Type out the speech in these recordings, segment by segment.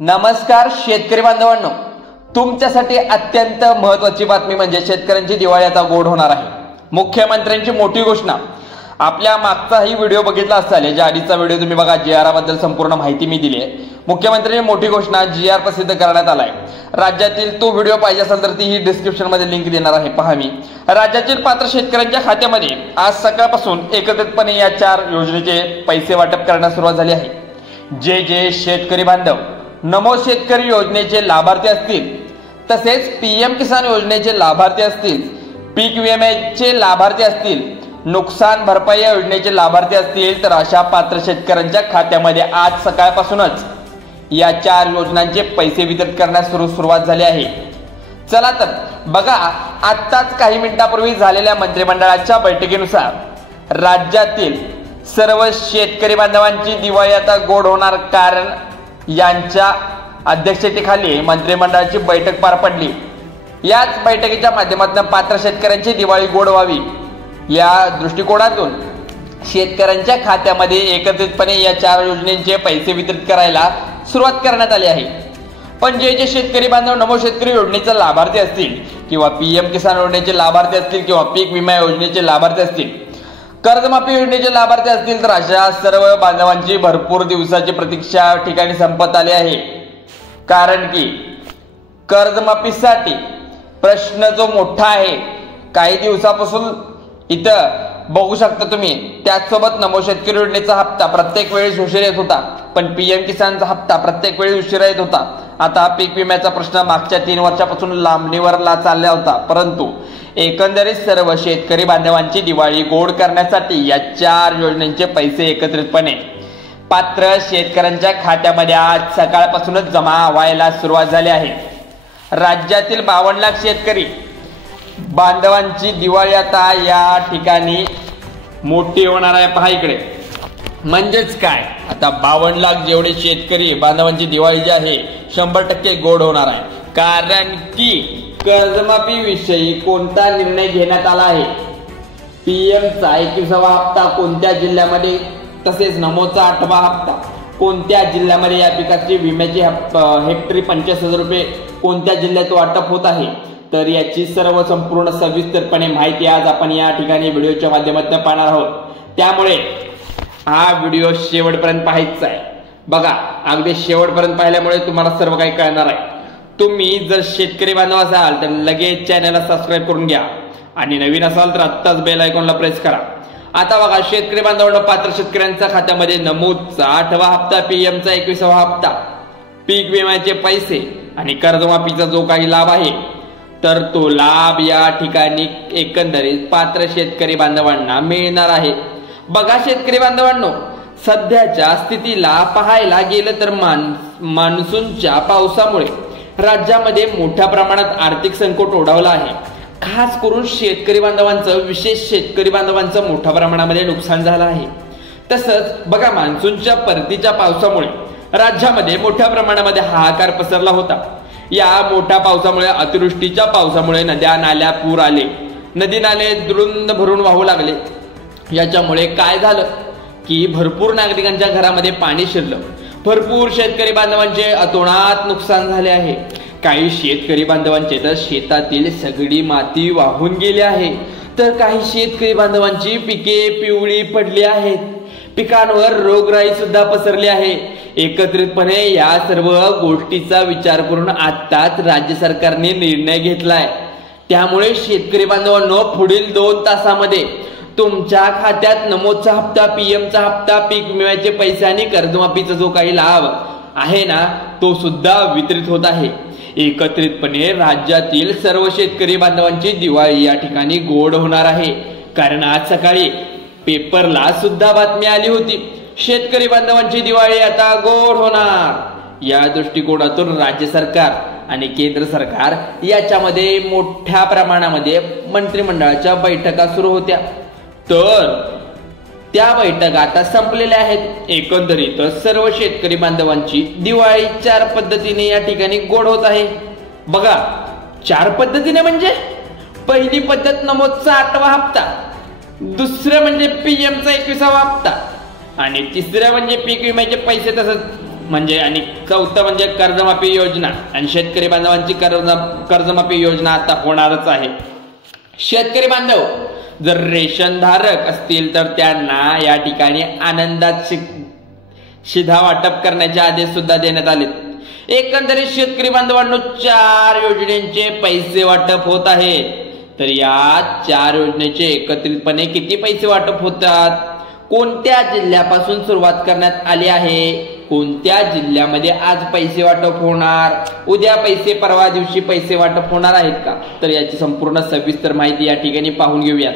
नमस्कार शेतकरी बांधवांनो, तुमच्यासाठी अत्यंत महत्त्वाची बातमी म्हणजे शेतकऱ्यांची दिवाळी आता गोड होणार आहे। मुख्यमंत्र्यांची मोठी घोषणा। आपल्या मागचाही व्हिडिओ बघितला असाल, याच्या आधीचा व्हिडिओ तुम्ही बघा, जीआर बद्दल संपूर्ण माहिती मी दिली आहे। मुख्यमंत्र्यांची मोठी घोषणा, जीआर प्रसिद्ध करण्यात आलाय राज्यातील। तो व्हिडिओ पाहिजे असेल तर तीही डिस्क्रिप्शन मध्ये लिंक देणार आहे, पहा मी। राज्यातील पात्र शेतकऱ्यांच्या खात्यामध्ये आज सकाळपासून एकत्रितपणे या 4 योजनेचे पैसे वाटप करण्यास सुरुवात झाली आहे। जे शेतकरी बांधव नमो शेतकरी योजनेचे लाभार्थी असतील, तसेच पीएम किसान योजनेचे लाभार्थी असतील, पीक विम्याचे लाभार्थी असतील, नुकसान भरपाई योजनेचे लाभार्थी असतील, तर अशा पात्र शेतकऱ्यांच्या खात्यामध्ये आज सकाळपासूनच या 4 योजनांचे पैसे वितरित करण्यास सुरुवात झाली आहे। चला तर बघा, आत्ताच काही मिनिटांपूर्वी झालेल्या मंत्रिमंडळाच्या बैठकीनुसार राज्यातील सर्व शेतकरी बांधवांची दिवाळी आता गोड होणार, कारण यांच्या अध्यक्षतेखाली मंत्रिमंडळाची बैठक पार पडली। याच बैठकीच्या माध्यमातून पात्र शेतकऱ्यांची दिवाळी गोड व्हावी या दृष्टिकोनातून शेतकऱ्यांच्या खात्यामध्ये एकत्रितपणे या 4 योजनांचे पैसे वितरित करायला सुरुवात करण्यात आली आहे। पण जे शेतकरी बांधव नमो शेतकरी योजनेचे लाभार्थी असतील, किंवा पीएम किसान योजनेचे लाभार्थी असतील, किंवा पीक विमा योजनेचे लाभार्थी असतील, कर्जमाफी योजनेचे लाभार्थी असतील, तर अशा सर्व बांधवांची भरपूर दिवसाची प्रतीक्षा ठिकाणी संपत आली आहे। कारण की कर्जमाफीसाठी प्रश्न जो मोठा आहे, काही दिवसापासून इथं बघू शकता तुम्ही। त्याचसोबत नमो शेतकरी योजनेचा हप्ता प्रत्येक वेळेस उशीर येत होता, पण पीएम किसानचा हप्ता प्रत्येक वेळी उशिरा येत होता। आता पीक विम्याचा प्रश्न मागच्या 3 वर्षापासून लांबणीवर चालला होता, परंतु एकंदरीत सर्व शेतकरी बांधवांची दिवाळी गोड करण्यासाठी या 4 योजनांचे पैसे एकत्रितपणे पात्र शेतकऱ्यांच्या खात्यामध्ये आज सकाळपासूनच जमा व्हायला सुरुवात झाली आहे। राज्यातील 52 लाख शेतकरी बांधवांची दिवाळी आता या ठिकाणी मोठी होणार आहे। पहा इकडे, म्हणजेच काय, आता 52 लाख जेवढे शेतकरी बांधवांची दिवाळी जी आहे 100% गोड होणार आहे। कारण की कर्जमाफी विषयी कोणता निर्णय घेण्यात आला आहे, पीएमचा 21वा हप्ता कोणत्या जिल्ह्यामध्ये, तसेच नमोचा 8वा हप्ता कोणत्या जिल्ह्यामध्ये, या पिकाची विम्याची हेक्टरी 85,000 रुपये कोणत्या जिल्ह्यात वाटप होत आहे, तर याची सर्व संपूर्ण सविस्तरपणे माहिती आज आपण या ठिकाणी व्हिडिओच्या माध्यमातून पाहणार आहोत। त्यामुळे हा व्हिडिओ शेवटपर्यंत पाहायचा आहे। बघा, अगदी शेवटपर्यंत पाहिल्यामुळे तुम्हाला सर्व काही कळणार आहे। तुम्ही जर शेतकरी बांधव असाल तर लगेच चॅनलला सबस्क्राईब करून घ्या, आणि नवीन असाल तर आत्ताच बेल आयकॉनला प्रेस करा। आता बघा, शेतकरी बांधवांना पात्र शेतकऱ्यांच्या खात्यामध्ये नमोदचा 8वा हप्ता, पीएमचा 21वा हप्ता, पीक विम्याचे पैसे आणि कर्जमाफीचा जो काही लाभ आहे, तर तो लाभ या ठिकाणी एकंदरीत पात्र शेतकरी बांधवांना मिळणार आहे। बघा शेतकरी बांधवांनो, सध्याच्या स्थितीला पाहायला गेलं तर मान्सूनच्या पावसामुळे राज्यामध्ये मोठ्या प्रमाणात आर्थिक संकट ओढावलं आहे। खास करून शेतकरी बांधवांचं, विशेष शेतकरी बांधवांचं मोठ्या प्रमाणामध्ये नुकसान झालं आहे। तसंच बघा, मान्सूनच्या परतीच्या पावसामुळे राज्यामध्ये मोठ्या प्रमाणामध्ये हाहाकार पसरला होता। या मोठ्या पावसामुळे, अतिवृष्टीच्या पावसामुळे नद्या नाल्या पूर आले, नदी नाले दुरुंद भरून वाहू लागले। याच्यामुळे काय झालं की भरपूर नागरिकांच्या घरामध्ये पाणी शिरलं, भरपूर शेतकरी बांधवांचे अतोनात नुकसान झाले आहे। काही शेतकरी बांधवांचे तर शेतातील सगळी माती वाहून गेली आहे, तर काही शेतकरी बांधवांची पिके पिवळी पडली आहेत, पिकांवर रोगराई सुद्धा पसरली आहे। एकत्रितपणे या सर्व गोष्टीचा विचार करून आताच राज्य सरकारने निर्णय घेतलाय। त्यामुळे शेतकरी बांधवांनो, पुढील 2 तासामध्ये तुमच्या खात्यात नमोचा हप्ता, पीएमचा हप्ता, पीक विम्याचे पैसे आणि कर्जमाफीचा जो काही लाभ आहे ना, तो सुद्धा वितरित होत आहे। एकत्रितपणे राज्यातील सर्व शेतकरी बांधवांची दिवाळी या ठिकाणी गोड होणार आहे। कारण आज सकाळी पेपरला सुद्धा बातमी आली होती, शेतकरी बांधवांची दिवाळी आता गोड होणार। या दृष्टिकोनातून राज्य सरकार आणि केंद्र सरकार याच्यामध्ये मोठ्या प्रमाणामध्ये मंत्रिमंडळाच्या बैठका सुरू होत्या, तर त्या बैठका आता संपलेल्या आहेत। एकंदरीत सर्व शेतकरी बांधवांची दिवाळी 4 पद्धतीने या ठिकाणी गोड होत आहे। बघा, 4 पद्धतीने म्हणजे पहिली पद्धत नमोदचा 8वा हप्ता, दुसरं म्हणजे पीएमचा 21वा हप्ता, आणि तिसरं म्हणजे पीक विम्याचे पैसे, तसंच म्हणजे आणि चौथं म्हणजे कर्जमाफी योजना आणि शेतकरी बांधवांची कर्जमाफी योजना आता होणारच आहे. शेतकरी बांधव जर रेशन धारक असतील तर त्यांना या ठिकाणी आनंदात शिधा वाटप करण्याचे आदेश सुद्धा देण्यात आले. एकंदरीत शेतकरी बांधवांनो 4 योजनेचे पैसे वाटप होत आहे. तर या 4 योजनेचे एकत्रितपणे किती पैसे वाटप होतात, कोणत्या जिल्ह्यापासून सुरुवात करण्यात आली आहे, कोणत्या जिल्ह्यामध्ये आज पैसे वाटप होणार, उद्या पैसे, परवा दिवशी पैसे वाटप होणार आहेत का, तर याची संपूर्ण सविस्तर माहिती या ठिकाणी पाहून घेऊयात.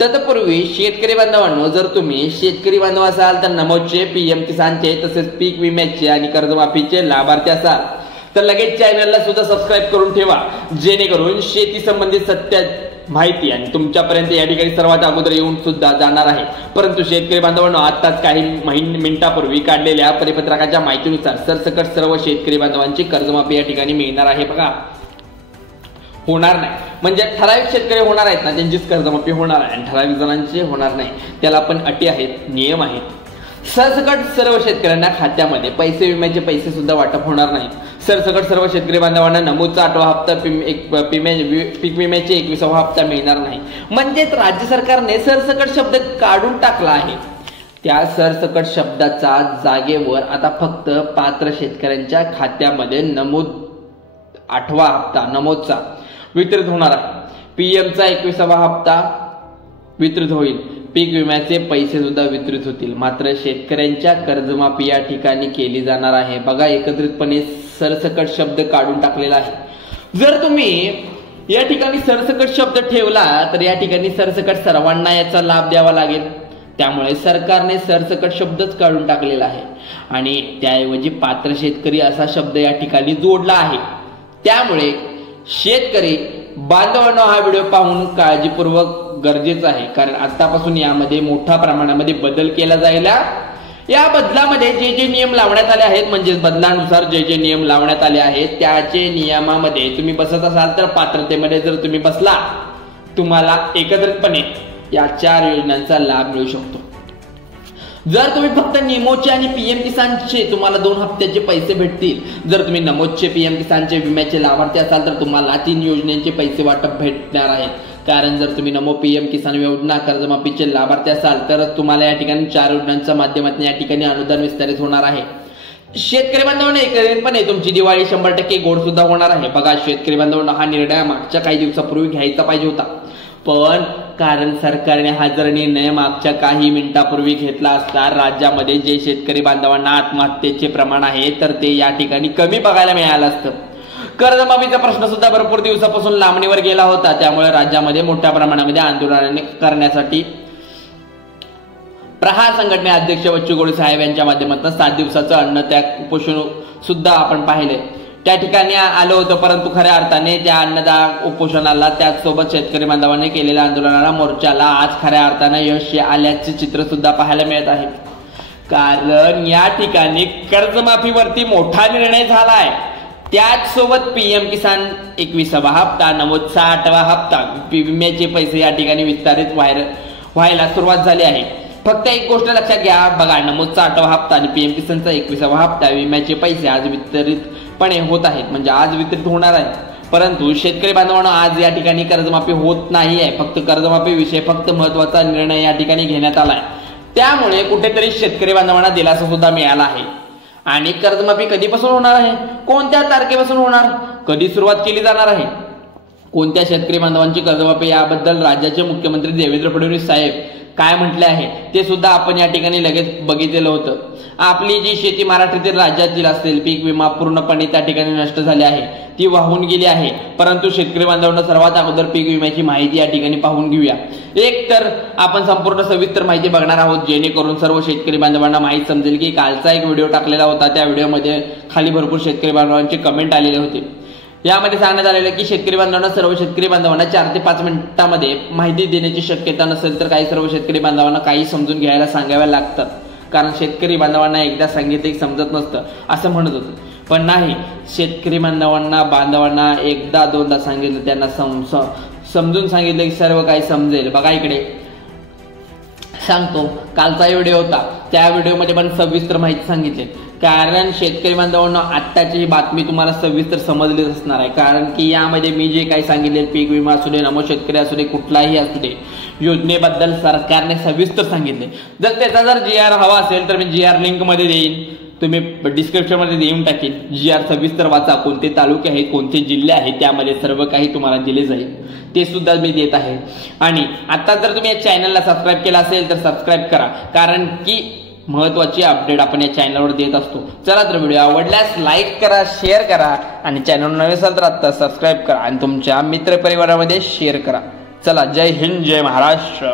तत्पूर्वी शेतकरी बांधवांनो, जर तुम्ही शेतकरी बांधव असाल तर नमोदचे, पीएम किसानचे तसेच पीक विम्याचे आणि कर्जमाफीचे लाभार्थी असाल तर लगेच चॅनलला सुद्धा सबस्क्राईब करून ठेवा, जेणेकरून शेती संबंधित सत्य माहिती आणि तुमच्यापर्यंत या ठिकाणी सर्वात अगोदर येऊन सुद्धा जाणार आहे. परंतु शेतकरी बांधवांनो, आताच काही मिनिटापूर्वी काढलेल्या परिपत्रकाच्या माहितीनुसार सरसकट सर्व शेतकरी बांधवांची कर्जमाफी या ठिकाणी मिळणार आहे. बघा, होणार नाही म्हणजे ठराविक शेतकरी होणार आहेत ना, त्यांचीच कर्जमाफी होणार आहे आणि ठराविक जणांची होणार नाही. त्याला पण अटी आहेत, नियम आहेत. सरसकट सर्व शेतकऱ्यांना खात्यामध्ये पैसे, विम्याचे पैसे सुद्धा वाटप होणार नाहीत. सरसकट सर्व शेतकरी बांधवांना नमूदचा 8वा हप्ता, पीक विम्याचे 21वा हप्ता मिळणार नाही. म्हणजेच राज्य सरकारने सरसकट शब्द काढून टाकला आहे. त्या सरसकट शब्दाचा जागेवर आता फक्त पात्र शेतकऱ्यांच्या खात्यामध्ये नमूद 8वा हप्ता नमूदचा वितरित होणार आहे. पीएमचा 21वा हप्ता वितरित होईल. पीक विम्याचे पैसे सुद्धा वितरित होतील. मात्र शेतकऱ्यांच्या कर्जमाफी या ठिकाणी केली जाणार आहे. बघा, एकत्रितपणे सरसकट शब्द काढून टाकलेला आहे. जर तुम्ही या ठिकाणी सरसकट शब्द ठेवला तर या ठिकाणी सरसकट सर्वांना याचा लाभ द्यावा लागेल. त्यामुळे सरकारने सरसकट शब्दच काढून टाकलेला आहे आणि त्याऐवजी पात्र शेतकरी असा शब्द या ठिकाणी जोडला आहे. त्यामुळे शेतकरी बांधवांनो, हा व्हिडिओ पाहून काळजीपूर्वक गरजेचं आहे, कारण आतापासून यामध्ये मोठ्या प्रमाणामध्ये बदल केला जाईल. या बदलामध्ये जे जे नियम लावण्यात आले आहेत, म्हणजे बदलानुसार जे जे नियम लावण्यात आले आहेत त्याचे नियमामध्ये तुम्ही बसत असाल तर पात्रतेमध्ये जर तुम्ही बसला, तुम्हाला एकत्रितपणे या 4 योजनांचा लाभ मिळू शकतो. जर तुम्ही फक्त निमोचे आणि पीएम किसानचे तुम्हाला 2 हप्त्याचे पैसे भेटतील. जर तुम्ही नमोदचे, पीएम किसानचे विम्याचे लाभार्थी असाल तर तुम्हाला 3 योजनांचे पैसे वाटप भेटणार आहेत. कारण जर तुम्ही नमो पीएम किसान योजना कर्जमाफीचे लाभार्थी असाल तर तुम्हाला या ठिकाणी 4 योजनांच्या माध्यमातून या ठिकाणी अनुदान विस्तारित होणार आहे. शेतकरी बांधवांना एकत्रितपणे तुमची दिवाळी 100% गोड सुद्धा होणार आहे. बघा शेतकरी बांधवांना, हा निर्णय मागच्या काही दिवसापूर्वी घ्यायचा पाहिजे होता, पण कारण सरकारने हा जर निर्णय मागच्या काही मिनिटापूर्वी घेतला असता, राज्यामध्ये जे शेतकरी बांधवांना आत्महत्येचे प्रमाण आहे तर ते या ठिकाणी कमी बघायला मिळालं असतं. कर्जमाफीचा प्रश्न सुद्धा भरपूर दिवसापासून लांबणीवर गेला होता. त्यामुळे राज्यामध्ये मोठ्या प्रमाणामध्ये आंदोलन करण्यासाठी प्रहार संघटने अध्यक्ष बच्चू कडू साहेब यांच्या माध्यमातून 7 दिवसाचं अन्नत्याग उपोषण सुद्धा आपण पाहिले. त्या ठिकाणी आलं होतं, परंतु खऱ्या अर्थाने त्या अन्नदान उपोषणाला त्याचसोबत शेतकरी बांधवांनी केलेल्या आंदोलनाला, मोर्चाला आज खऱ्या अर्थाने यश आल्याचे चित्र सुद्धा पाहायला मिळत आहे. कारण या ठिकाणी कर्जमाफीवरती मोठा निर्णय झाला आहे. त्याचसोबत पीएम किसान 21वा हप्ता, नमोदचा 8वा हप्ता, विम्याचे पैसे या ठिकाणी विस्तारित व्हायला सुरुवात झाली आहे. फक्त एक गोष्ट लक्षात घ्या, बघा, नमोदचा 8वा हप्ता आणि पीएम किसानचा 21वा हप्ता विम्याचे पैसे आज वितरितपणे होत आहेत, म्हणजे आज वितरित होणार आहे. परंतु शेतकरी बांधवांना आज या ठिकाणी कर्जमाफी होत नाही आहे. फक्त कर्जमाफी विषय फक्त महत्वाचा निर्णय या ठिकाणी घेण्यात आला आहे. त्यामुळे कुठेतरी शेतकरी बांधवांना दिलासा सुद्धा मिळाला आहे. आणि कर्जमाफी कधीपासून होणार आहे, कोणत्या तारखेपासून होणार, कधी सुरुवात केली जाणार आहे, कोणत्या शेतकरी बांधवांची कर्जमाफी, याबद्दल राज्याचे मुख्यमंत्री देवेंद्र फडणवीस साहेब काय म्हटले आहे ते सुद्धा आपण या ठिकाणी लगेच बघितलेलं होतं. आपली जी शेती महाराष्ट्रातील राज्यातील असेल, पीक विमा पूर्णपणे त्या ठिकाणी नष्ट झाली आहे, ती वाहून गेली आहे. परंतु शेतकरी बांधवांना सर्वात अगोदर पीक विम्याची माहिती या ठिकाणी पाहून घेऊया. एक तर आपण संपूर्ण सविस्तर माहिती बघणार आहोत, जेणेकरून सर्व शेतकरी बांधवांना माहिती समजेल की कालचा एक व्हिडिओ टाकलेला होता, त्या व्हिडिओमध्ये खाली भरपूर शेतकरी बांधवांचे कमेंट आलेले होते. यामध्ये सांगण्यात आलेलं की शेतकरी बांधवांना, सर्व शेतकरी बांधवांना 4 ते 5 मिनिटांमध्ये माहिती देण्याची शक्यता नसेल तर काही सर्व शेतकरी बांधवांना काही समजून घ्यायला सांगाव्या लागतात. कारण शेतकरी बांधवांना एकदा सांगितलं की समजत नसतं असं म्हणत होतं, पण नाही, शेतकरी बांधवांना एकदा 2दा सांगितलं, त्यांना समजून सांगितलं की सर्व काही समजेल. बघा इकडे सांगतो, कालचा व्हिडिओ होता, त्या व्हिडिओमध्ये पण सविस्तर माहिती सांगितली. कारण शेतकरी बांधवांनो आत्ताची ही बातमी तुम्हाला सविस्तर समजलीच असणार आहे, कारण की यामध्ये मी जे काही सांगितले पीक विमा असू दे, नमो शेतकरी असू दे, कुठलाही असू दे, योजनेबद्दल सरकारने सविस्तर सांगितले. जर त्याचा जर GR हवा असेल तर मी GR लिंक मध्ये देईन, तुम्ही डिस्क्रिप्शन मध्ये देऊन टाकेल. GR सविस्तर वाचा, कोणते तालुके आहेत, कोणते जिल्हे आहेत, त्यामध्ये सर्व काही तुम्हाला दिले जाईल, ते सुद्धा मी देत आहे. आणि आता जर तुम्ही या चॅनलला सबस्क्राईब केला असेल तर सबस्क्राईब करा, कारण की महत्त्वाची अपडेट आपण या चॅनलवर देत असतो. चला तर व्हिडिओ आवडल्यास लाईक करा, शेअर करा आणि चॅनल नवे असाल तर आता सबस्क्राईब करा आणि तुमच्या मित्रपरिवारामध्ये शेअर करा. चला, जय हिंद, जय महाराष्ट्र.